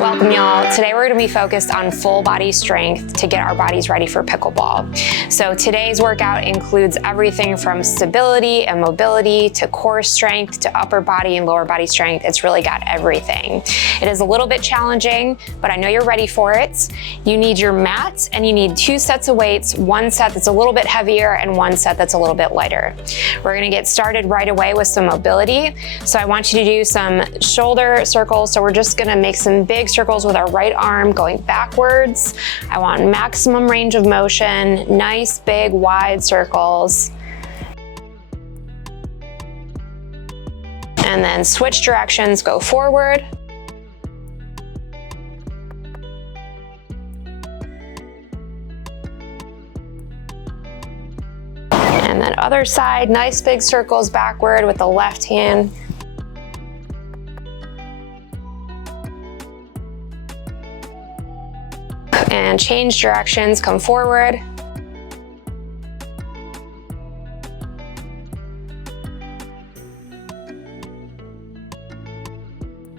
Welcome y'all. Today we're going to be focused on full body strength to get our bodies ready for pickleball. So today's workout includes everything from stability and mobility to core strength to upper body and lower body strength. It's really got everything. It is a little bit challenging, but I know you're ready for it. You need your mat and you need 2 sets of weights, 1 set that's a little bit heavier and 1 set that's a little bit lighter. We're going to get started right away with some mobility. So I want you to do some shoulder circles. So we're just going to make some big circles with our right arm going backwards. I want maximum range of motion, nice big wide circles. And then switch directions, go forward. And then other side, nice big circles backward with the left hand. And change directions, come forward.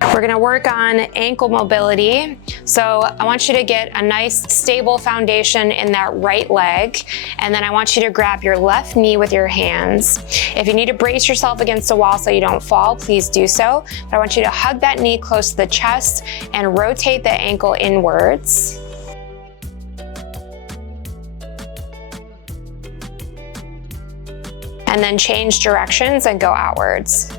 We're gonna work on ankle mobility. So I want you to get a nice stable foundation in that right leg. And then I want you to grab your left knee with your hands. If you need to brace yourself against the wall so you don't fall, please do so. But I want you to hug that knee close to the chest and rotate the ankle inwards. And then change directions and go outwards.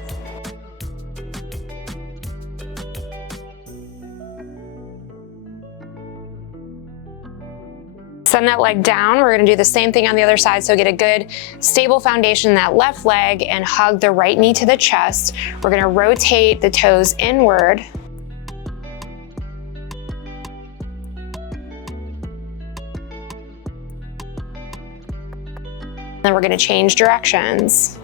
Send that leg down. We're gonna do the same thing on the other side. So get a good stable foundation in that left leg and hug the right knee to the chest. We're gonna rotate the toes inward. Then we're gonna change directions.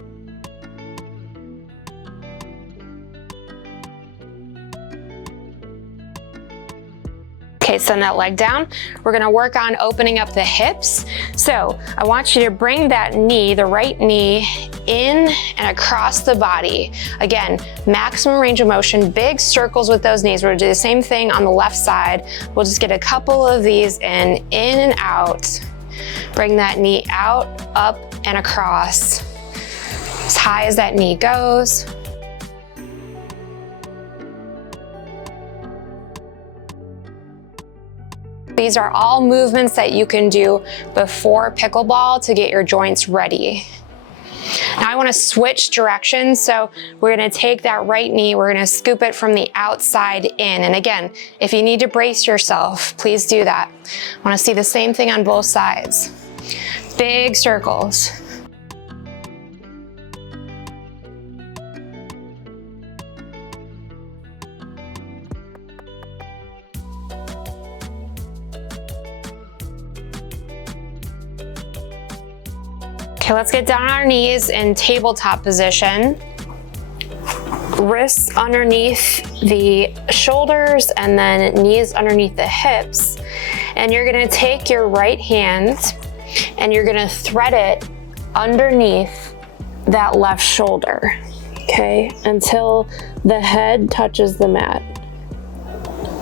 Okay, send that leg down. We're gonna work on opening up the hips. So I want you to bring that knee, the right knee, in and across the body. Again, maximum range of motion, big circles with those knees. We're gonna do the same thing on the left side. We'll just get a couple of these in and out. Bring that knee out, up, and across, as high as that knee goes. These are all movements that you can do before pickleball to get your joints ready. Now I want to switch directions, so we're going to take that right knee, we're going to scoop it from the outside in. And again, if you need to brace yourself, please do that. I want to see the same thing on both sides. Big circles. Okay, let's get down on our knees in tabletop position. Wrists underneath the shoulders and then knees underneath the hips. And you're gonna take your right hand and you're gonna thread it underneath that left shoulder, okay? Until the head touches the mat.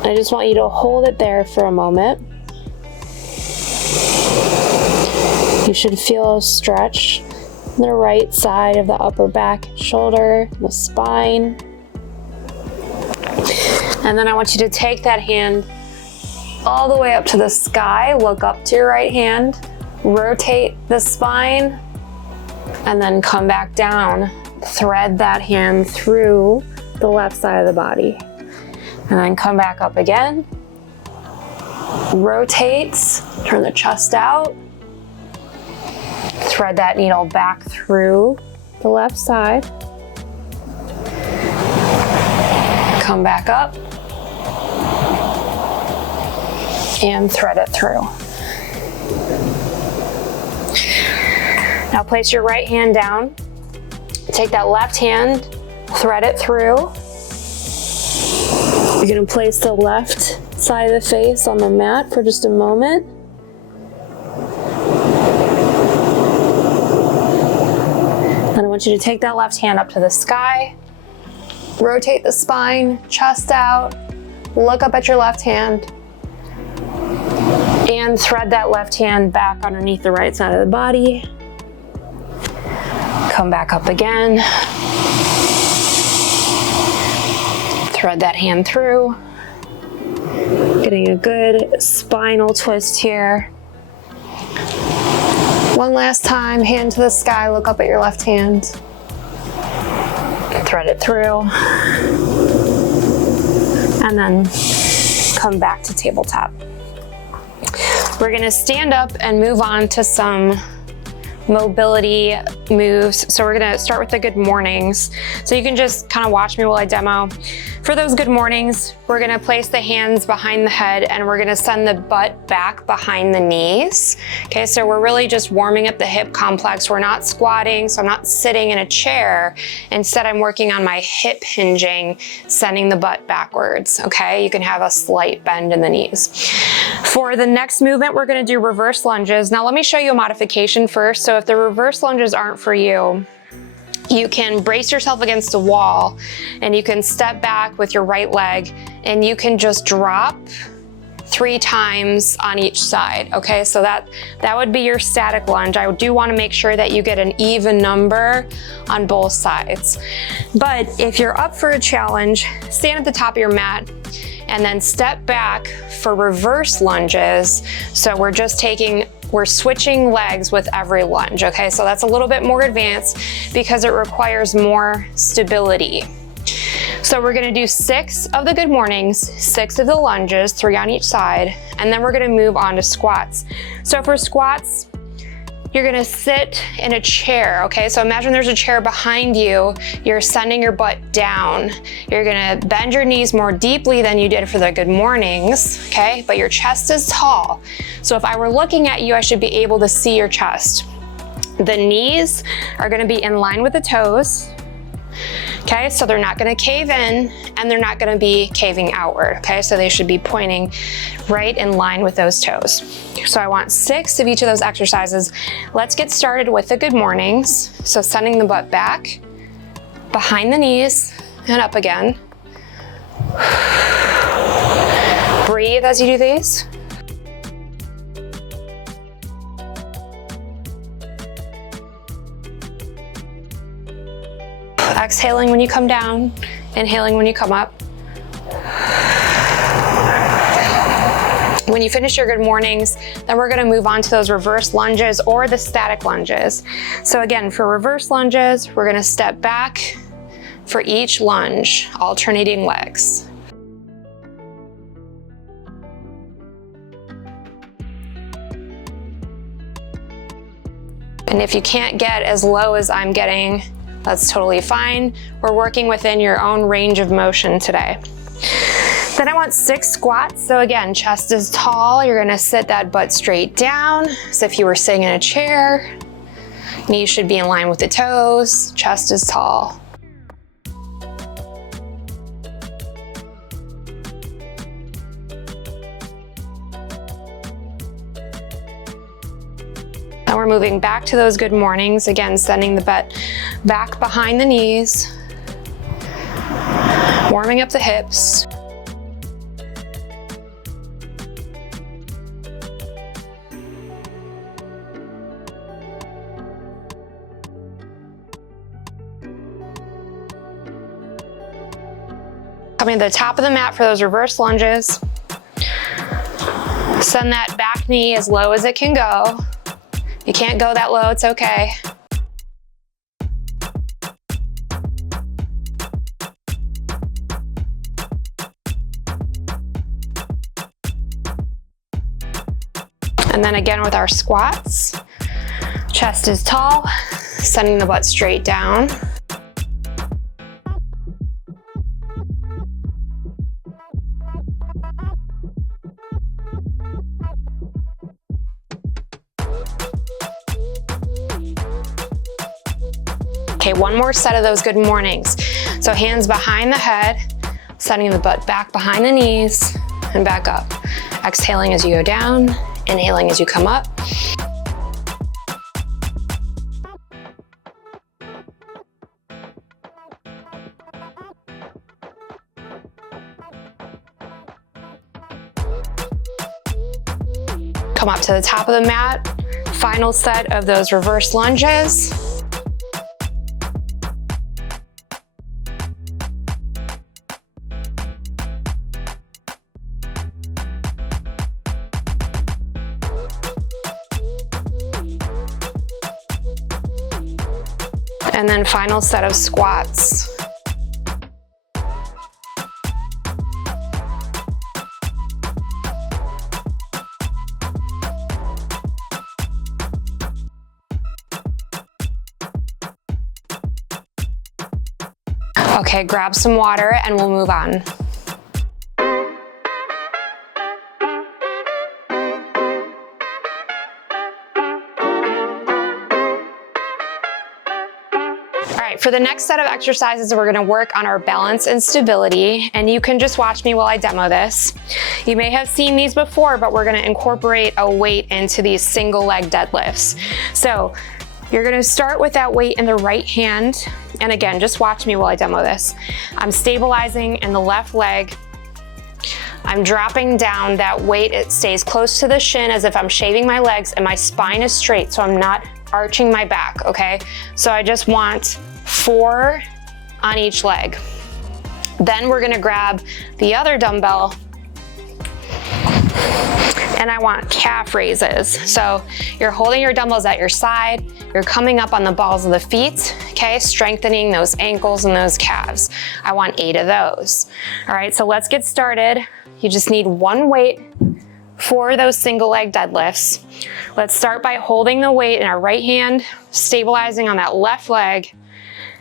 I just want you to hold it there for a moment. You should feel a stretch on the right side of the upper back, shoulder, the spine. And then I want you to take that hand all the way up to the sky, look up to your right hand, rotate the spine, and then come back down. Thread that hand through the left side of the body. And then come back up again. Rotate, turn the chest out. Thread that needle back through the left side. Come back up. And thread it through. Now place your right hand down. Take that left hand, thread it through. You're gonna place the left side of the face on the mat for just a moment. Then I want you to take that left hand up to the sky, rotate the spine, chest out, look up at your left hand, and thread that left hand back underneath the right side of the body. Come back up again. Thread that hand through. Getting a good spinal twist here. One last time, hand to the sky, look up at your left hand. Thread it through. And then come back to tabletop. We're gonna stand up and move on to some mobility moves. So we're gonna start with the good mornings. So you can just kind of watch me while I demo. For those good mornings, we're gonna place the hands behind the head and we're gonna send the butt back behind the knees. Okay, so we're really just warming up the hip complex. We're not squatting, so I'm not sitting in a chair. Instead, I'm working on my hip hinging, sending the butt backwards, okay? You can have a slight bend in the knees. For the next movement, we're gonna do reverse lunges. Now let me show you a modification first. So if the reverse lunges aren't for you, you can brace yourself against a wall and you can step back with your right leg and you can just drop 3 times on each side, okay? So that would be your static lunge. I do wanna make sure that you get an even number on both sides. But if you're up for a challenge, stand at the top of your mat and then step back for reverse lunges. So we're switching legs with every lunge, okay? So that's a little bit more advanced because it requires more stability. So we're gonna do 6 of the good mornings, 6 of the lunges, 3 on each side, and then we're gonna move on to squats. So for squats, you're gonna sit in a chair, okay? So imagine there's a chair behind you, you're sending your butt down. You're gonna bend your knees more deeply than you did for the good mornings, okay? But your chest is tall. So if I were looking at you, I should be able to see your chest. The knees are gonna be in line with the toes, okay? So they're not gonna cave in and they're not gonna be caving outward, okay? So they should be pointing right in line with those toes. So I want 6 of each of those exercises. Let's get started with the good mornings. So sending the butt back, behind the knees, and up again. Breathe as you do these. Exhaling when you come down, inhaling when you come up. When you finish your good mornings, then we're gonna move on to those reverse lunges or the static lunges. So again, for reverse lunges, we're gonna step back for each lunge, alternating legs. And if you can't get as low as I'm getting, that's totally fine. We're working within your own range of motion today. Then I want 6 squats. So again, chest is tall. You're gonna sit that butt straight down. So if you were sitting in a chair, knees should be in line with the toes, chest is tall. Now we're moving back to those good mornings. Again, sending the butt back behind the knees, warming up the hips. Coming to the top of the mat for those reverse lunges. Send that back knee as low as it can go. If you can't go that low, it's okay. And then again with our squats, chest is tall, sending the butt straight down. Okay, one more set of those good mornings. So hands behind the head, sending the butt back behind the knees and back up. Exhaling as you go down, inhaling as you come up. Come up to the top of the mat. Final set of those reverse lunges. And then final set of squats. Okay, grab some water and we'll move on. For the next set of exercises, we're gonna work on our balance and stability, and you can just watch me while I demo this. You may have seen these before, but we're gonna incorporate a weight into these single leg deadlifts. So you're gonna start with that weight in the right hand, and again, just watch me while I demo this. I'm stabilizing in the left leg. I'm dropping down that weight, it stays close to the shin as if I'm shaving my legs, and my spine is straight, so I'm not arching my back, okay? So I just want 4 on each leg. Then we're gonna grab the other dumbbell and I want calf raises. So you're holding your dumbbells at your side, you're coming up on the balls of the feet, okay? Strengthening those ankles and those calves. I want 8 of those. All right, so let's get started. You just need 1 weight for those single leg deadlifts. Let's start by holding the weight in our right hand, stabilizing on that left leg,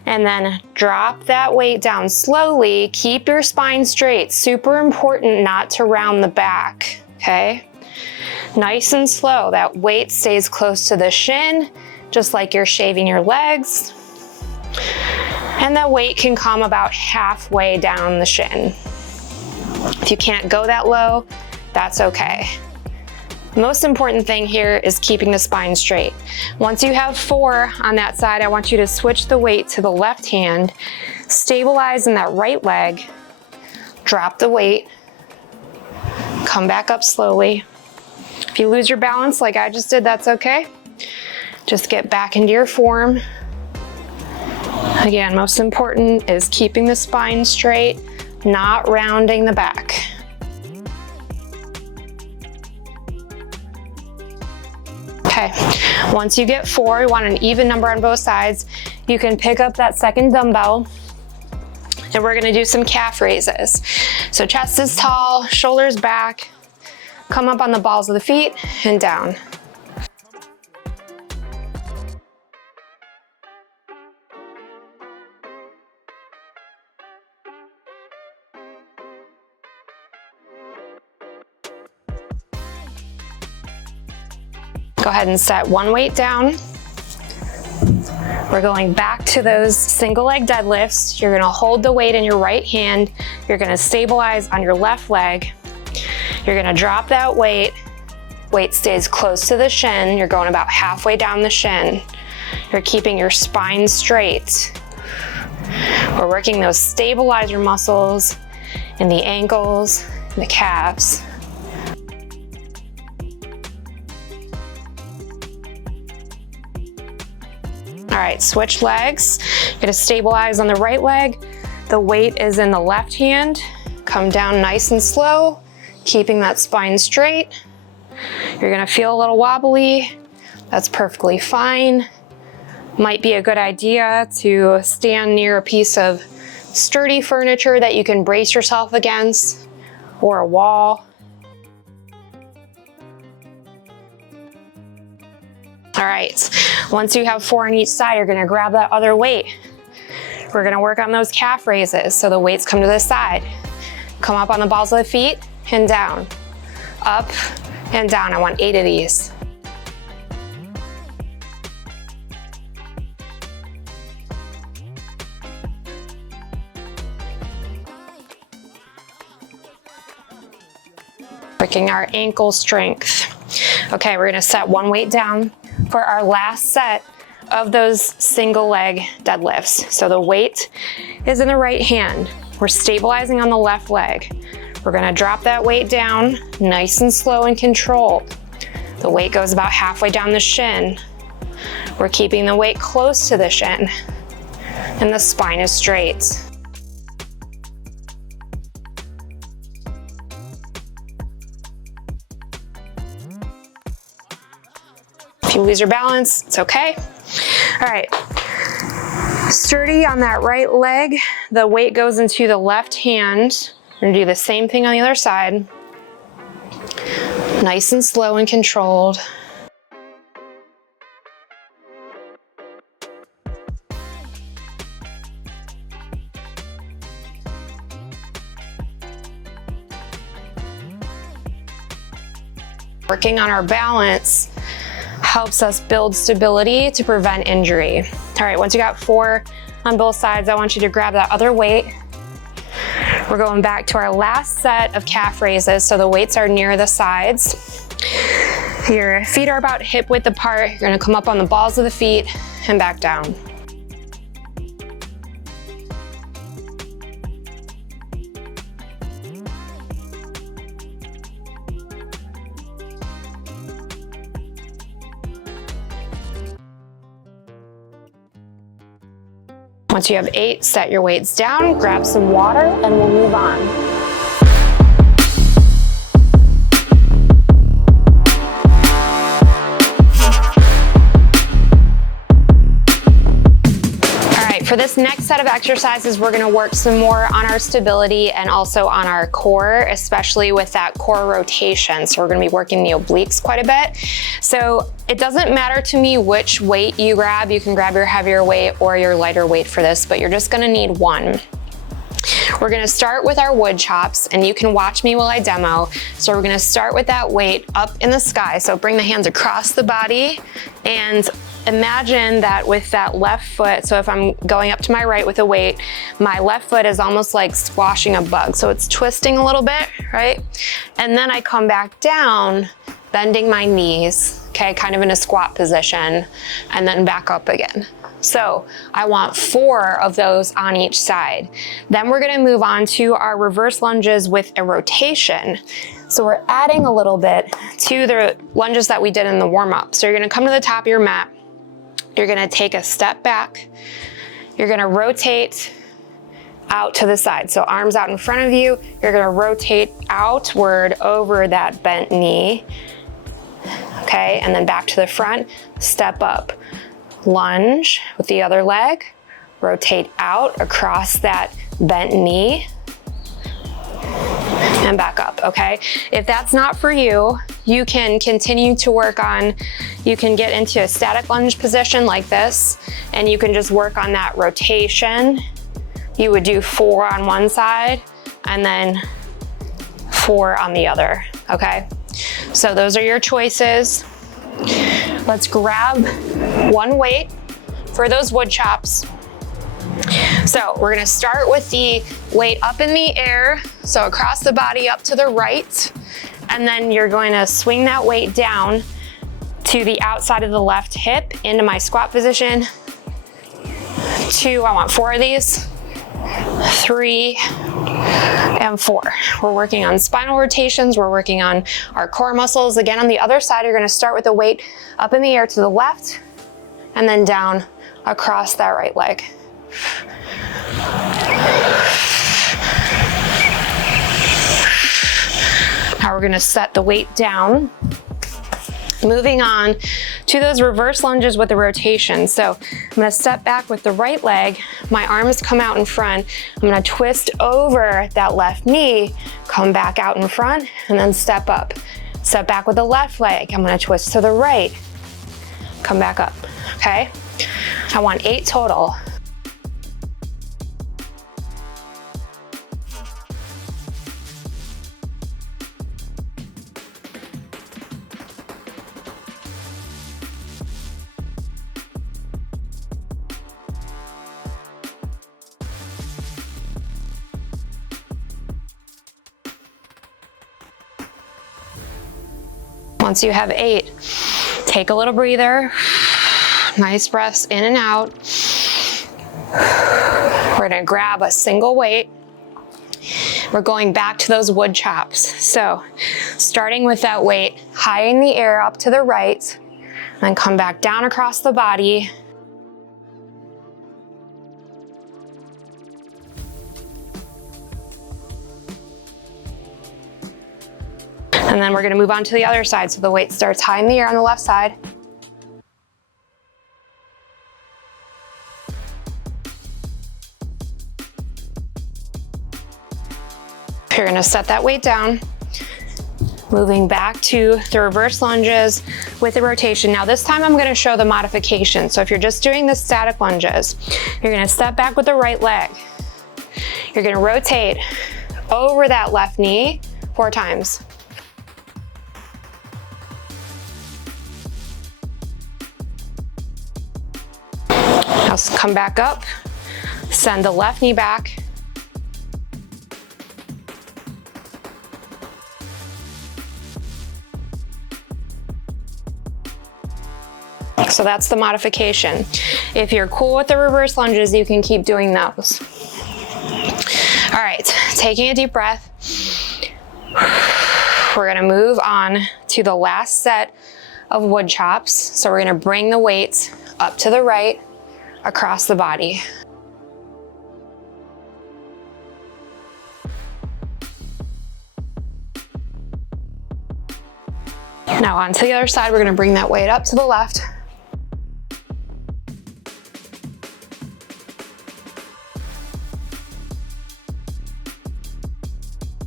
and then drop that weight down slowly. Keep your spine straight. Super important not to round the back, okay? Nice and slow. That weight stays close to the shin, just like you're shaving your legs. And that weight can come about halfway down the shin. If you can't go that low, that's okay. Most important thing here is keeping the spine straight. Once you have 4 on that side, I want you to switch the weight to the left hand, stabilize in that right leg, drop the weight, come back up slowly. If you lose your balance like I just did, that's okay. Just get back into your form. Again, most important is keeping the spine straight, not rounding the back. Okay, once you get 4, you want an even number on both sides. You can pick up that second dumbbell and we're gonna do some calf raises. So chest is tall, shoulders back, come up on the balls of the feet and down. Go ahead and set 1 weight down. We're going back to those single leg deadlifts. You're gonna hold the weight in your right hand. You're gonna stabilize on your left leg. You're gonna drop that weight. Weight stays close to the shin. You're going about halfway down the shin. You're keeping your spine straight. We're working those stabilizer muscles in the ankles, and the calves. All right, switch legs. You're gonna stabilize on the right leg. The weight is in the left hand. Come down nice and slow, keeping that spine straight. You're gonna feel a little wobbly. That's perfectly fine. Might be a good idea to stand near a piece of sturdy furniture that you can brace yourself against, or a wall. All right, once you have 4 on each side, you're gonna grab that other weight. We're gonna work on those calf raises. So the weights come to the side. Come up on the balls of the feet and down. Up and down. I want 8 of these. Working our ankle strength. Okay, we're gonna set 1 weight down for our last set of those single leg deadlifts. So the weight is in the right hand. We're stabilizing on the left leg. We're gonna drop that weight down, nice and slow and controlled. The weight goes about halfway down the shin. We're keeping the weight close to the shin, and the spine is straight. If you lose your balance, it's okay. All right, sturdy on that right leg. The weight goes into the left hand. We're gonna do the same thing on the other side. Nice and slow and controlled. Working on our balance helps us build stability to prevent injury. All right, once you got 4 on both sides, I want you to grab that other weight. We're going back to our last set of calf raises, so the weights are near the sides. Your feet are about hip width apart. You're gonna come up on the balls of the feet and back down. Once you have 8, set your weights down, grab some water, and we'll move on. For this next set of exercises, we're gonna work some more on our stability and also on our core, especially with that core rotation. So we're gonna be working the obliques quite a bit. So it doesn't matter to me which weight you grab. You can grab your heavier weight or your lighter weight for this, but you're just gonna need one. We're gonna start with our wood chops, and you can watch me while I demo. So we're gonna start with that weight up in the sky. So bring the hands across the body and imagine that with that left foot, so if I'm going up to my right with a weight, my left foot is almost like squashing a bug. So it's twisting a little bit, right? And then I come back down, bending my knees, okay, kind of in a squat position, and then back up again. So I want 4 of those on each side. Then we're gonna move on to our reverse lunges with a rotation. So we're adding a little bit to the lunges that we did in the warm-up. So you're gonna come to the top of your mat. You're gonna take a step back. You're gonna rotate out to the side. So arms out in front of you. You're gonna rotate outward over that bent knee. Okay, and then back to the front, step up. Lunge with the other leg. Rotate out across that bent knee. And back up, okay? If that's not for you, you can continue to work on, you can get into a static lunge position like this, and you can just work on that rotation. You would do 4 on one side, and then 4 on the other, okay? So those are your choices. Let's grab one weight for those wood chops. So we're gonna start with the weight up in the air, so across the body up to the right, and then you're going to swing that weight down to the outside of the left hip into my squat position. 2, I want 4 of these, 3, and 4. We're working on spinal rotations, we're working on our core muscles. Again, on the other side, you're gonna start with the weight up in the air to the left, and then down across that right leg. Now we're gonna set the weight down. Moving on to those reverse lunges with the rotation. So I'm gonna step back with the right leg, my arms come out in front, I'm gonna twist over that left knee, come back out in front, and then step up. Step back with the left leg, I'm gonna twist to the right, come back up, okay? I want 8 total. Once you have 8, take a little breather, nice breaths in and out. We're gonna grab a single weight, We're going back to those wood chops. So starting with that weight high in the air up to the right, then come back down across the body. And then we're gonna move on to the other side. So the weight starts high in the air on the left side. You're gonna set that weight down. Moving back to the reverse lunges with the rotation. Now this time I'm gonna show the modification. So if you're just doing the static lunges, you're gonna step back with the right leg. You're gonna rotate over that left knee 4 times. Now come back up, send the left knee back. So that's the modification. If you're cool with the reverse lunges, you can keep doing those. All right, taking a deep breath. We're gonna move on to the last set of wood chops. So we're gonna bring the weights up to the right, across the body. Now on to the other side, we're gonna bring that weight up to the left.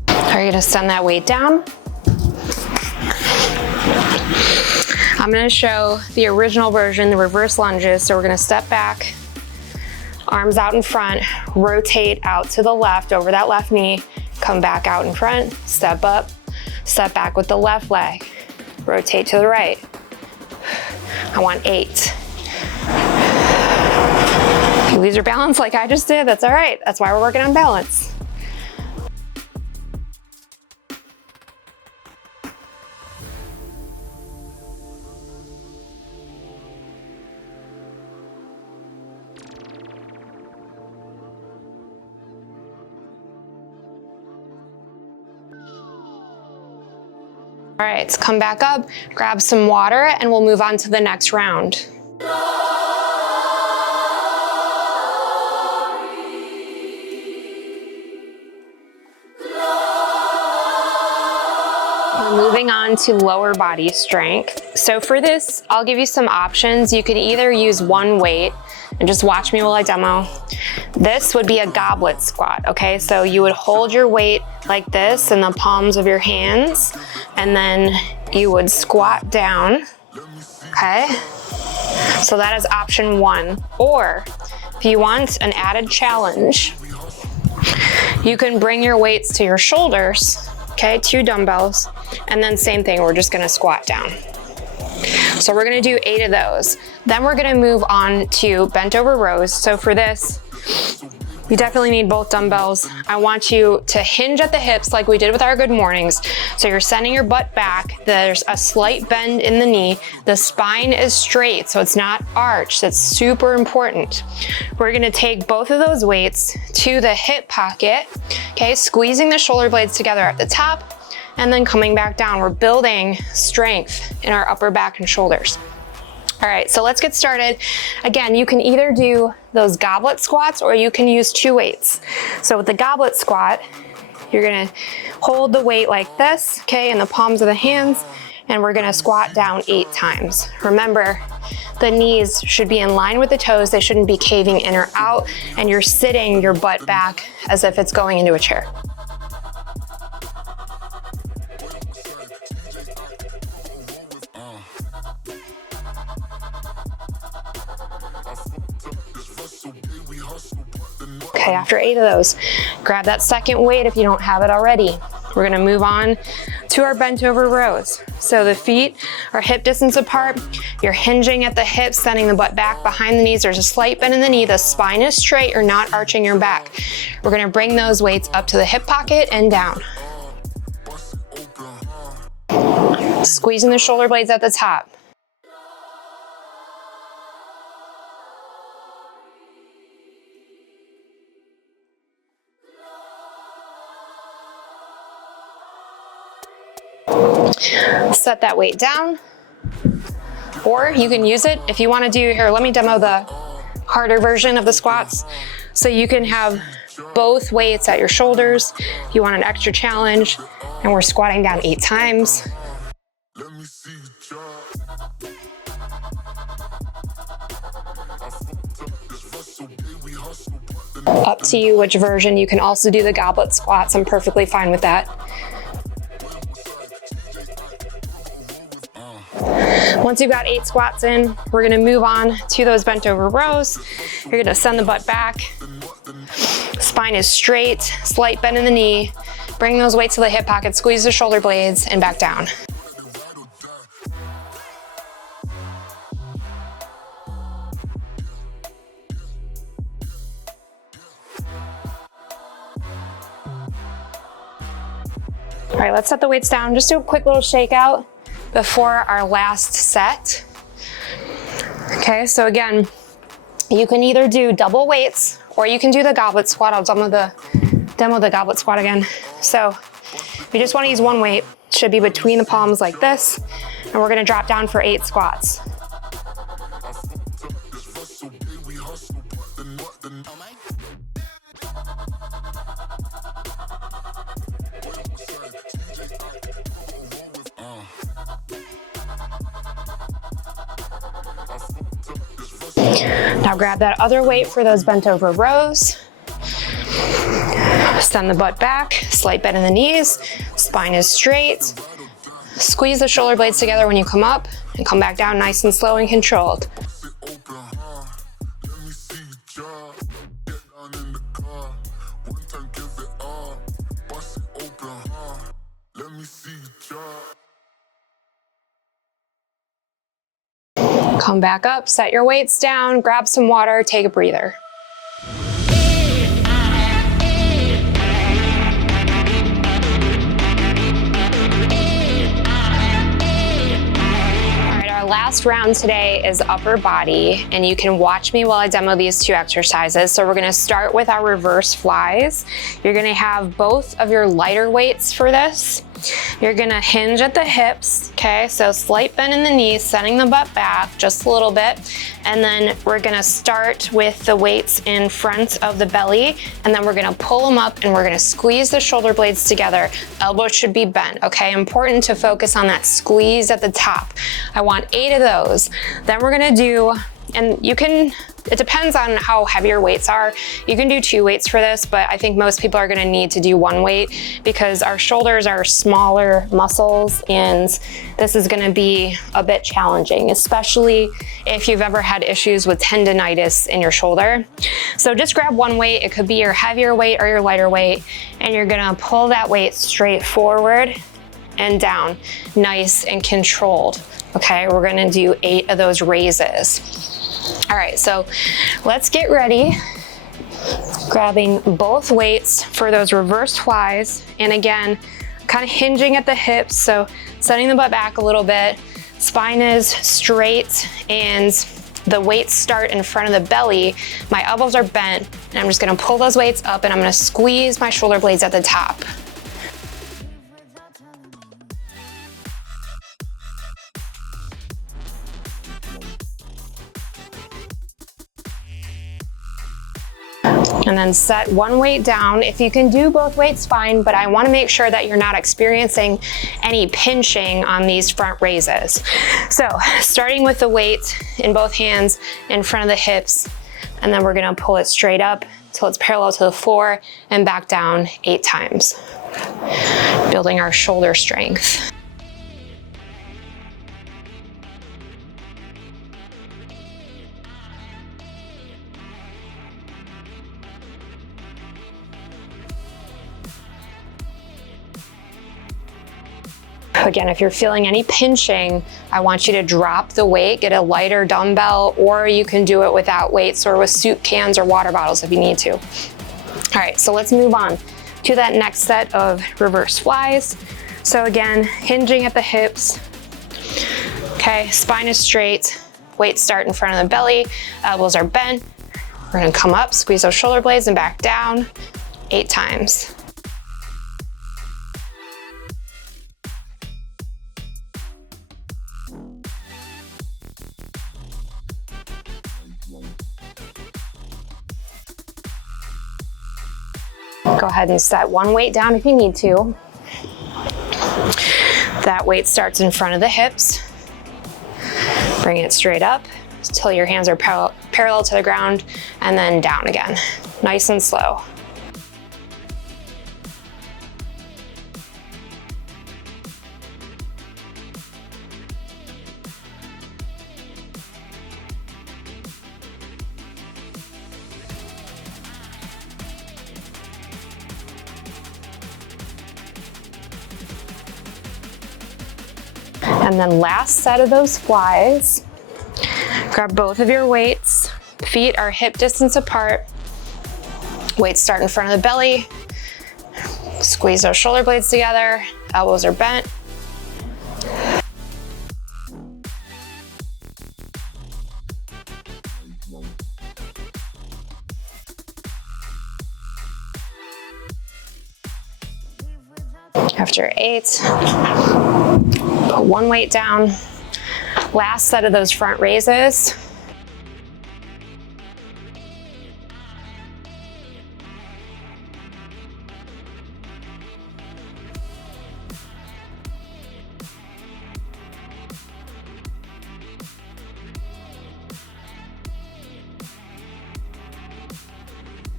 Are you gonna send that weight down? I'm gonna show the original version, the reverse lunges. So we're gonna step back, arms out in front, rotate out to the left over that left knee, come back out in front, step up, step back with the left leg, rotate to the right. I want 8. If you lose your balance like I just did, that's all right. That's why we're working on balance. All right, let's come back up, grab some water, and we'll move on to the next round. We're moving on to lower body strength. So for this, I'll give you some options. You could either use one weight, and just watch me while I demo. This would be a goblet squat, okay? So you would hold your weight like this in the palms of your hands, and then you would squat down, okay? So that is option 1. Or if you want an added challenge, you can bring your weights to your shoulders, okay? 2 dumbbells, and then same thing, we're just gonna squat down. So we're gonna do 8 of those. Then we're gonna move on to bent over rows. So for this, you definitely need both dumbbells. I want you to hinge at the hips like we did with our good mornings. So you're sending your butt back. There's a slight bend in the knee. The spine is straight, so it's not arched. That's super important. We're gonna take both of those weights to the hip pocket, okay? Squeezing the shoulder blades together at the top, and then coming back down. We're building strength in our upper back and shoulders. All right, so let's get started. Again, you can either do those goblet squats or you can use 2 weights. So with the goblet squat, you're gonna hold the weight like this, okay, in the palms of the hands, and we're gonna squat down 8 times. Remember, the knees should be in line with the toes. They shouldn't be caving in or out, and you're sitting your butt back as if it's going into a chair. Okay, after 8 of those, grab that second weight if you don't have it already. We're gonna move on to our bent over rows. So the feet are hip distance apart. You're hinging at the hips, sending the butt back behind the knees. There's a slight bend in the knee. The spine is straight. You're not arching your back. We're gonna bring those weights up to the hip pocket and down. Squeezing the shoulder blades at the top. Set that weight down, or you can use it if you want to do, here, let me demo the harder version of the squats. So you can have both weights at your shoulders if you want an extra challenge, and we're squatting down 8 times. Up to you which version. You can also do the goblet squats. I'm perfectly fine with that. Once you've got 8 squats in, we're gonna move on to those bent over rows. You're gonna send the butt back. Spine is straight, slight bend in the knee. Bring those weights to the hip pocket, squeeze the shoulder blades, and back down. All right, let's set the weights down. Just do a quick little shakeout before our last set. Okay, so again, you can either do double weights or you can do the goblet squat. I'll demo the goblet squat again. So we just want to use one weight. It should be between the palms like this, and we're gonna drop down for 8 squats. Now grab that other weight for those bent over rows. Send the butt back, slight bend in the knees, spine is straight. Squeeze the shoulder blades together when you come up and come back down nice and slow and controlled. Come back up, set your weights down, grab some water, take a breather. Last round today is upper body, and you can watch me while I demo these 2 exercises. So we're gonna start with our reverse flies. You're gonna have both of your lighter weights for this. You're gonna hinge at the hips, okay? So slight bend in the knees, sending the butt back just a little bit. And then we're gonna start with the weights in front of the belly, and then we're gonna pull them up and we're gonna squeeze the shoulder blades together. Elbows should be bent, okay? Important to focus on that squeeze at the top. I want 8 of those. Then we're gonna do, and you can, it depends on how heavy your weights are. You can do 2 weights for this, but I think most people are gonna need to do 1 weight because our shoulders are smaller muscles, and this is gonna be a bit challenging, especially if you've ever had issues with tendinitis in your shoulder. So just grab 1 weight. It could be your heavier weight or your lighter weight, and you're gonna pull that weight straight forward and down, nice and controlled. Okay, we're gonna do 8 of those raises. All right, so let's get ready. Grabbing both weights for those reverse flies. And again, kind of hinging at the hips, so setting the butt back a little bit. Spine is straight and the weights start in front of the belly. My elbows are bent, and I'm just gonna pull those weights up and I'm gonna squeeze my shoulder blades at the top. And then set 1 weight down. If you can do both weights, fine, but I wanna make sure that you're not experiencing any pinching on these front raises. So starting with the weight in both hands in front of the hips, and then we're gonna pull it straight up till it's parallel to the floor and back down 8 times, building our shoulder strength. Again, if you're feeling any pinching, I want you to drop the weight, get a lighter dumbbell, or you can do it without weights or with soup cans or water bottles if you need to. All right, so let's move on to that next set of reverse flies. So again, hinging at the hips. Okay, spine is straight, weights start in front of the belly, elbows are bent. We're gonna come up, squeeze those shoulder blades and back down 8 times. Go ahead and set one weight down if you need to. That weight starts in front of the hips. Bring it straight up until your hands are parallel to the ground, and then down again. Nice and slow. And then last set of those flies. Grab both of your weights. Feet are hip distance apart. Weights start in front of the belly. Squeeze those shoulder blades together. Elbows are bent. After 8, put one weight down. Last set of those front raises.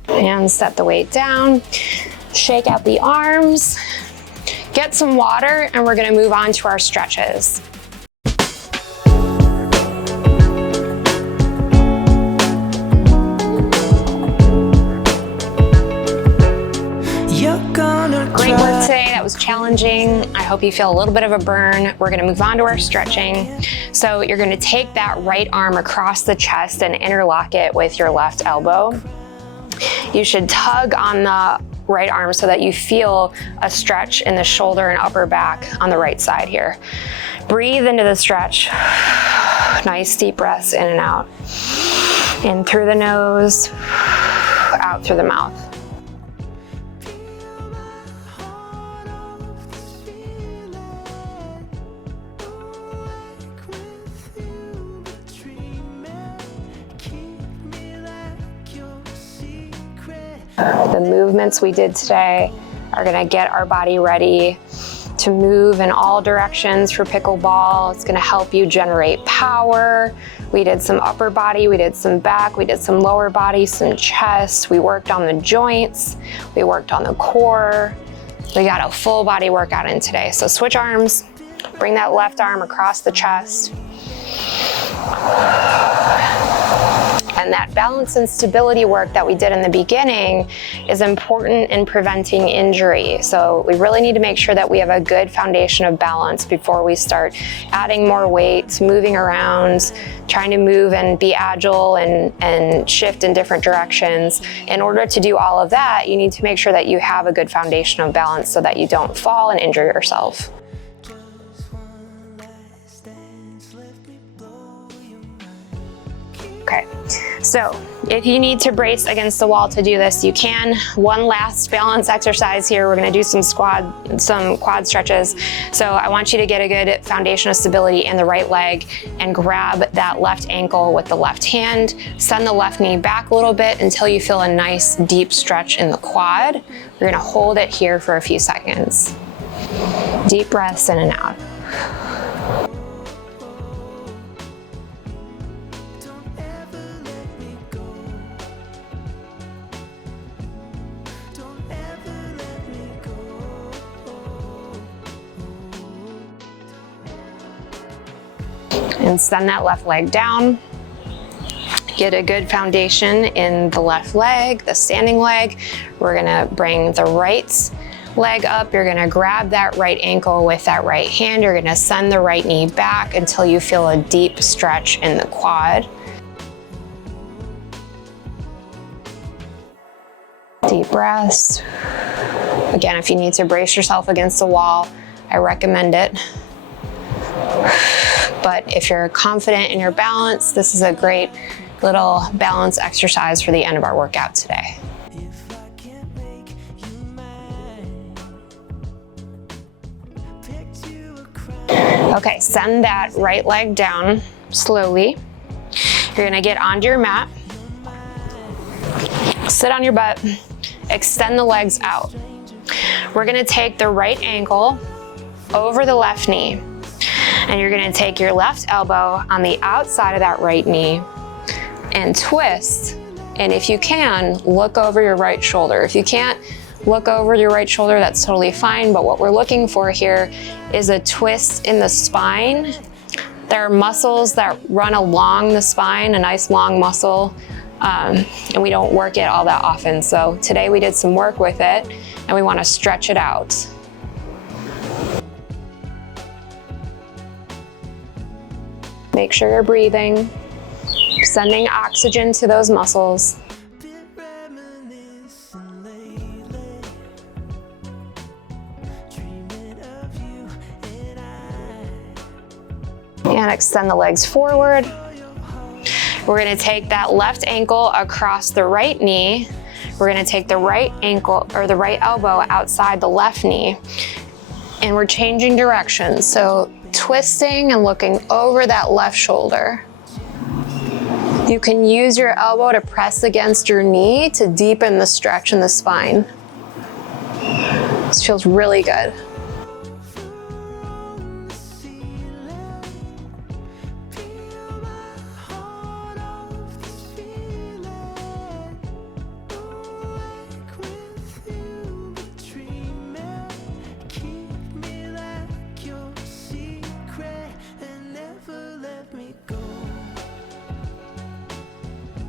And set the weight down. Shake out the arms. Get some water, and we're gonna move on to our stretches. Great work today. That was challenging. I hope you feel a little bit of a burn. We're gonna move on to our stretching. So you're gonna take that right arm across the chest and interlock it with your left elbow. You should tug on the right arm so that you feel a stretch in the shoulder and upper back on the right side here. Breathe into the stretch. Nice deep breaths in and out. In through the nose, out through the mouth. The movements we did today are gonna get our body ready to move in all directions for pickleball. It's gonna help you generate power. We did some upper body, we did some back, we did some lower body, some chest. We worked on the joints, we worked on the core. We got a full body workout in today. So switch arms, bring that left arm across the chest. And that balance and stability work that we did in the beginning is important in preventing injury. So we really need to make sure that we have a good foundation of balance before we start adding more weight, moving around, trying to move and be agile and shift in different directions. In order to do all of that, you need to make sure that you have a good foundation of balance so that you don't fall and injure yourself. Okay, so if you need to brace against the wall to do this, you can. One last balance exercise here. We're gonna do some quad stretches. So I want you to get a good foundation of stability in the right leg and grab that left ankle with the left hand. Send the left knee back a little bit until you feel a nice deep stretch in the quad. We're gonna hold it here for a few seconds. Deep breaths in and out. And send that left leg down. Get a good foundation in the left leg, the standing leg. We're gonna bring the right leg up. You're gonna grab that right ankle with that right hand. You're gonna send the right knee back until you feel a deep stretch in the quad. Deep breaths. Again, if you need to brace yourself against the wall, I recommend it. But if you're confident in your balance, this is a great little balance exercise for the end of our workout today. Okay, send that right leg down slowly. You're gonna get onto your mat, sit on your butt, extend the legs out. We're gonna take the right ankle over the left knee, and you're gonna take your left elbow on the outside of that right knee and twist. And if you can, look over your right shoulder. If you can't look over your right shoulder, that's totally fine. But what we're looking for here is a twist in the spine. There are muscles that run along the spine, a nice long muscle, and we don't work it all that often. So today we did some work with it and we want to stretch it out. Make sure you're breathing, sending oxygen to those muscles. And extend the legs forward. We're gonna take that left ankle across the right knee. We're gonna take the right ankle or the right elbow outside the left knee. And we're changing directions. So twisting and looking over that left shoulder. You can use your elbow to press against your knee to deepen the stretch in the spine. This feels really good.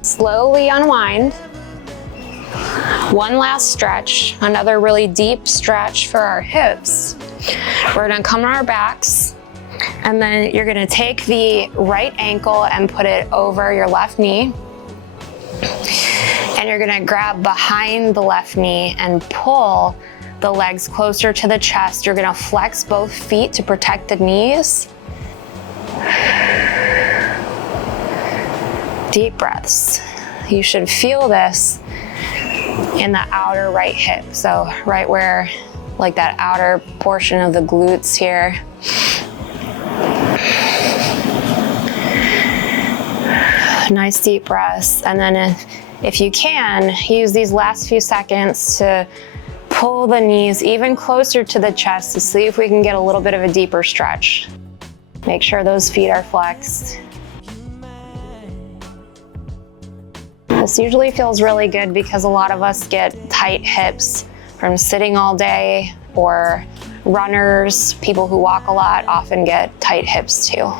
Slowly unwind. One last stretch, another really deep stretch for our hips. We're gonna come on our backs, and then you're gonna take the right ankle and put it over your left knee. And you're gonna grab behind the left knee and pull the legs closer to the chest. You're gonna flex both feet to protect the knees. Deep breaths. You should feel this in the outer right hip. So right where, like that outer portion of the glutes here. Nice deep breaths. And then if you can, use these last few seconds to pull the knees even closer to the chest to see if we can get a little bit of a deeper stretch. Make sure those feet are flexed. This usually feels really good because a lot of us get tight hips from sitting all day, or runners, people who walk a lot often get tight hips too.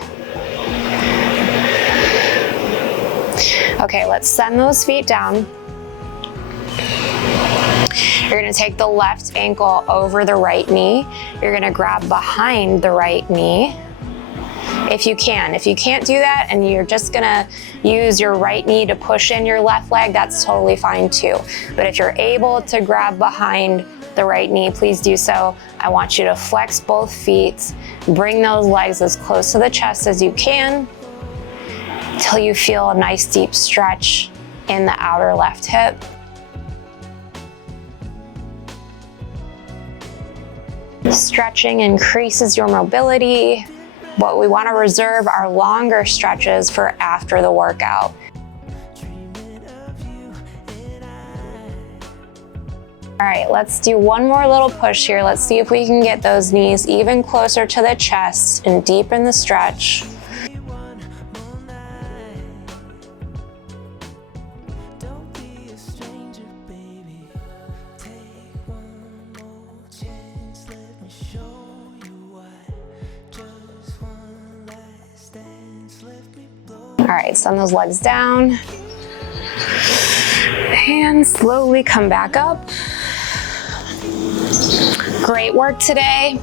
Okay, let's send those feet down. You're gonna take the left ankle over the right knee. You're gonna grab behind the right knee. If you can. If you can't do that and you're just gonna use your right knee to push in your left leg, that's totally fine too. But if you're able to grab behind the right knee, please do so. I want you to flex both feet, bring those legs as close to the chest as you can until you feel a nice deep stretch in the outer left hip. Stretching increases your mobility, but we want to reserve our longer stretches for after the workout. All right, let's do one more little push here. Let's see if we can get those knees even closer to the chest and deepen the stretch. All right, send those legs down and slowly come back up. Great work today.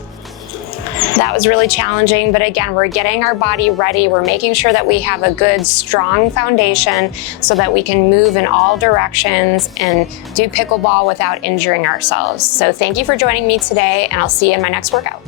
That was really challenging, but again, we're getting our body ready. We're making sure that we have a good, strong foundation so that we can move in all directions and do pickleball without injuring ourselves. So thank you for joining me today, and I'll see you in my next workout.